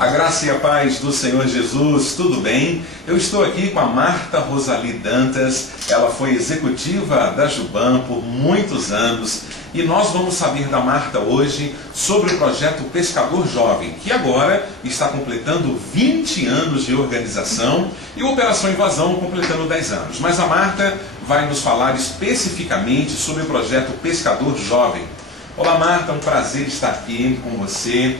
A graça e a paz do Senhor Jesus, tudo bem? Eu estou aqui com a Marta Rosali Dantas, ela foi executiva da Juban por muitos anos e nós vamos saber da Marta hoje sobre o projeto Pescador Jovem, que agora está completando 20 anos de organização e o Operação Invasão completando 10 anos. Mas a Marta vai nos falar especificamente sobre o projeto Pescador Jovem. Olá Marta, um prazer estar aqui com você.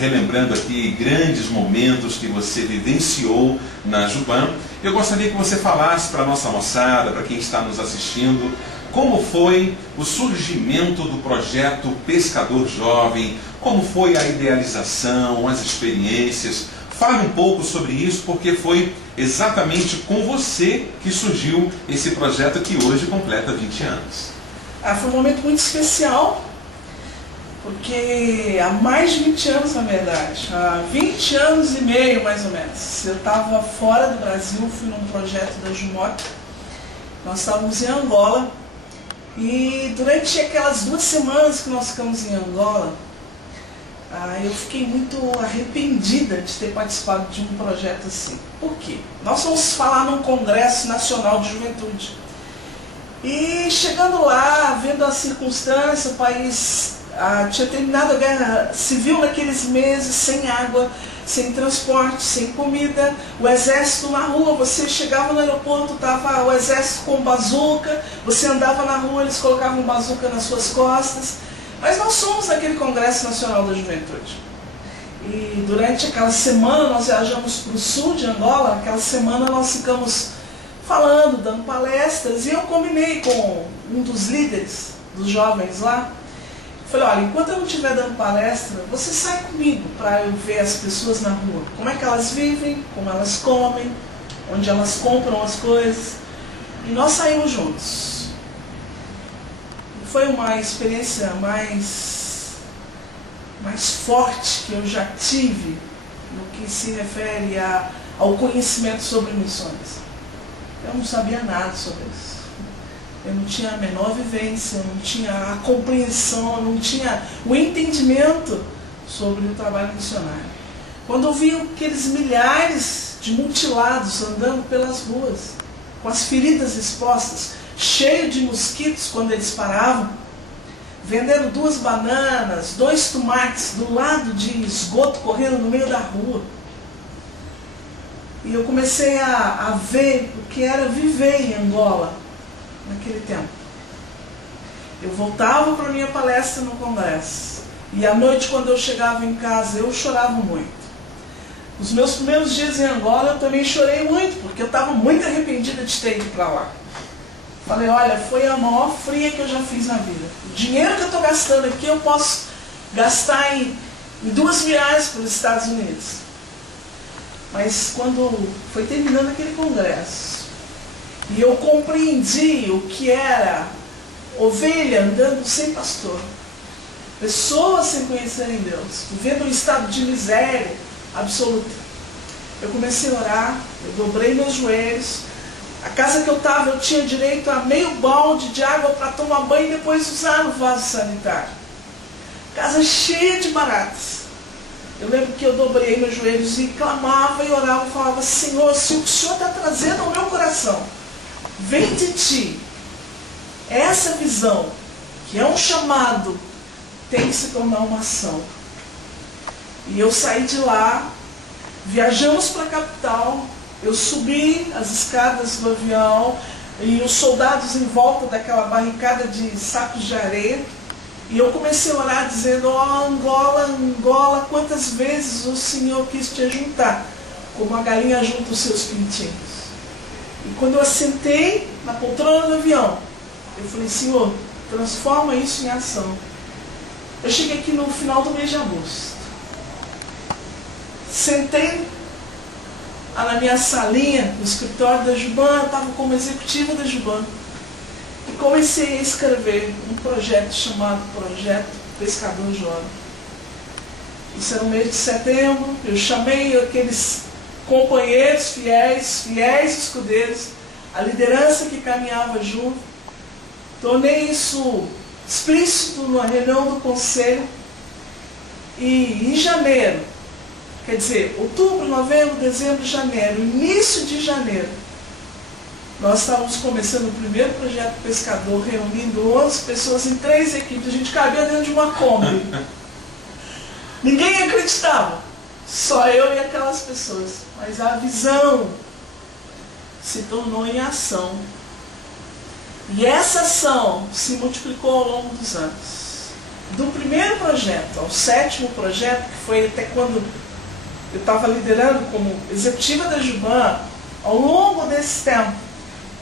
Relembrando aqui grandes momentos que você vivenciou na Juban. Eu gostaria que você falasse para a nossa moçada, para quem está nos assistindo, como foi o surgimento do projeto Pescador Jovem, como foi a idealização, as experiências. Fale um pouco sobre isso, porque foi exatamente com você que surgiu esse projeto que hoje completa 20 anos. Foi um momento muito especial, porque há mais de 20 anos, na verdade, há 20 anos e meio mais ou menos, eu estava fora do Brasil, fui num projeto da Jumoc, nós estávamos em Angola, e durante aquelas 2 semanas que nós ficamos em Angola, eu fiquei muito arrependida de ter participado de um projeto assim. Por quê? Nós fomos falar num Congresso Nacional de Juventude, e chegando lá, vendo a circunstância, o país tinha terminado a guerra civil naqueles meses, sem água, sem transporte, sem comida, o exército na rua, você chegava no aeroporto, estava o exército com bazuca, você andava na rua, eles colocavam bazuca nas suas costas. Mas nós fomos naquele Congresso Nacional da Juventude. E durante aquela semana nós viajamos para o sul de Angola, aquela semana nós ficamos falando, dando palestras, e eu combinei com um dos líderes dos jovens lá. Falei, olha, enquanto eu não estiver dando palestra, você sai comigo para eu ver as pessoas na rua. Como é que elas vivem, como elas comem, onde elas compram as coisas. E nós saímos juntos. Foi uma experiência mais forte que eu já tive no que se refere ao conhecimento sobre missões. Eu não sabia nada sobre isso. Eu não tinha a menor vivência, eu não tinha a compreensão, eu não tinha o entendimento sobre o trabalho missionário. Quando eu vi aqueles milhares de mutilados andando pelas ruas, com as feridas expostas, cheio de mosquitos quando eles paravam, vendendo 2 bananas, 2 tomates do lado de esgoto correndo no meio da rua. E eu comecei a ver o que era viver em Angola naquele tempo. Eu voltava para a minha palestra no Congresso, e à noite, quando eu chegava em casa, eu chorava muito. Os meus primeiros dias em Angola eu também chorei muito, porque eu estava muito arrependida de ter ido para lá. Falei, olha, foi a maior fria que eu já fiz na vida. O dinheiro que eu estou gastando aqui eu posso gastar em 2 viagens para os Estados Unidos. Mas quando foi terminando aquele congresso, e eu compreendi o que era ovelha andando sem pastor, pessoas sem conhecerem Deus, vivendo um estado de miséria absoluta, eu comecei a orar, eu dobrei meus joelhos. A casa que eu estava, eu tinha direito a meio balde de água para tomar banho e depois usar no vaso sanitário. Casa cheia de baratas. Eu lembro que eu dobrei meus joelhos e clamava e orava e falava, Senhor, se o Senhor está trazendo ao meu coração, vem de Ti, essa visão, que é um chamado, tem que se tornar uma ação. E eu saí de lá, viajamos para a capital, eu subi as escadas do avião e os soldados em volta daquela barricada de sacos de areia, e eu comecei a orar dizendo, Angola, Angola, quantas vezes o Senhor quis te juntar, como a galinha junta os seus pintinhos. E quando eu assentei na poltrona do avião, eu falei, Senhor, transforma isso em ação. Eu cheguei aqui no final do mês de agosto. Sentei na minha salinha, no escritório da Juban, eu estava como executiva da Juban. E comecei a escrever um projeto chamado Projeto Pescador Jovem. Isso era no mês de setembro, eu chamei aqueles companheiros fiéis escudeiros, a liderança que caminhava junto, tornei isso explícito na reunião do conselho, e em janeiro, Quer dizer, outubro, novembro, dezembro, janeiro, início de janeiro, nós estávamos começando o primeiro projeto Pescador, reunindo 11 pessoas em 3 equipes. A gente cabia dentro de uma Kombi. Ninguém acreditava, só eu e aquelas pessoas. Mas a visão se tornou em ação. E essa ação se multiplicou ao longo dos anos. Do primeiro projeto ao 7º projeto, que foi até quando eu estava liderando como executiva da Juban, ao longo desse tempo,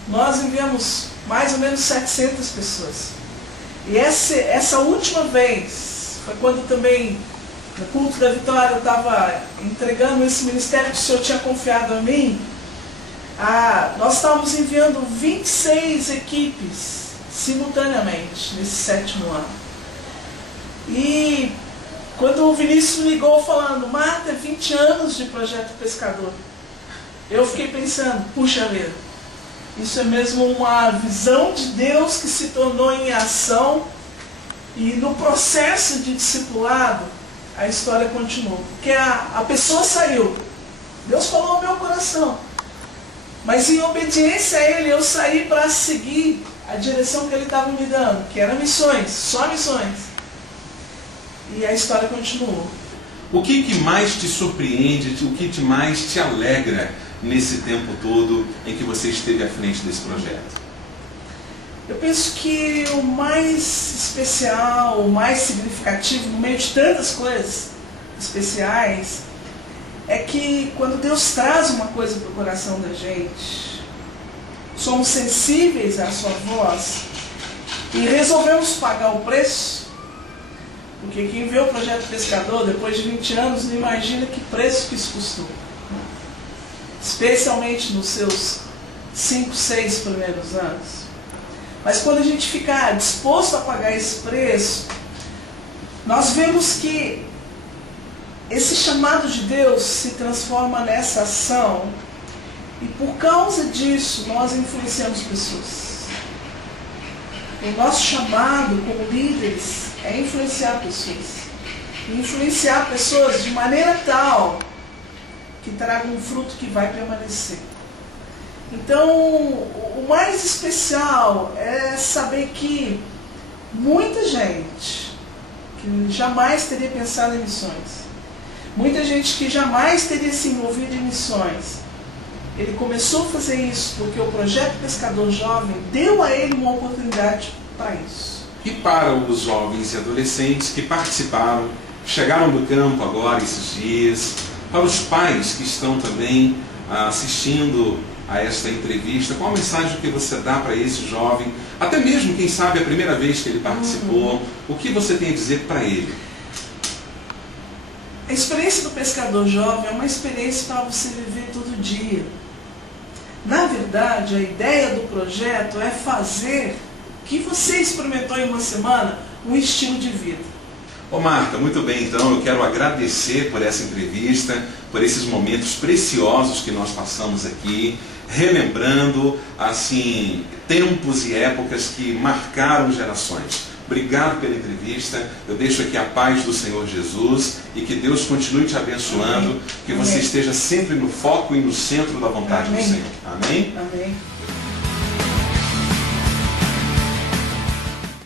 nós enviamos mais ou menos 700 pessoas. E essa última vez, foi quando também, no culto da Vitória, eu estava entregando esse ministério que o Senhor tinha confiado a mim. Nós estávamos enviando 26 equipes simultaneamente nesse 7º ano. E quando o Vinícius me ligou falando, Marta, 20 anos de Projeto Pescador, eu fiquei pensando, puxa vida, isso é mesmo uma visão de Deus que se tornou em ação, e no processo de discipulado a história continuou. Porque a pessoa saiu, Deus falou ao meu coração, mas em obediência a Ele eu saí para seguir a direção que Ele estava me dando, que era missões, só missões. E a história continuou. O que mais te surpreende, o que mais te alegra nesse tempo todo em que você esteve à frente desse projeto? Eu penso que o mais especial, o mais significativo, no meio de tantas coisas especiais, é que quando Deus traz uma coisa para o coração da gente, somos sensíveis à sua voz e resolvemos pagar o preço. Porque quem vê o Projeto Pescador depois de 20 anos não imagina que preço que isso custou. Especialmente nos seus 5, 6 primeiros anos. Mas quando a gente ficar disposto a pagar esse preço, nós vemos que esse chamado de Deus se transforma nessa ação, e por causa disso nós influenciamos pessoas. O nosso chamado como líderes é influenciar pessoas. E influenciar pessoas de maneira tal que traga um fruto que vai permanecer. Então, o mais especial é saber que muita gente que jamais teria pensado em missões, muita gente que jamais teria se envolvido em missões, ele começou a fazer isso porque o Projeto Pescador Jovem deu a ele uma oportunidade para isso. E para os jovens e adolescentes que participaram, chegaram do campo agora esses dias, para os pais que estão também assistindo a esta entrevista, qual a mensagem que você dá para esse jovem, até mesmo, quem sabe, a primeira vez que ele participou, o que você tem a dizer para ele? A experiência do pescador jovem é uma experiência para você viver todo dia. Na verdade, a ideia do projeto é fazer o que você experimentou em uma semana, um estilo de vida. Ô Marta, muito bem, então eu quero agradecer por essa entrevista, por esses momentos preciosos que nós passamos aqui, relembrando, assim, tempos e épocas que marcaram gerações. Obrigado pela entrevista, eu deixo aqui a paz do Senhor Jesus e que Deus continue te abençoando, que você esteja sempre no foco e no centro da vontade do Senhor. Amém? Amém.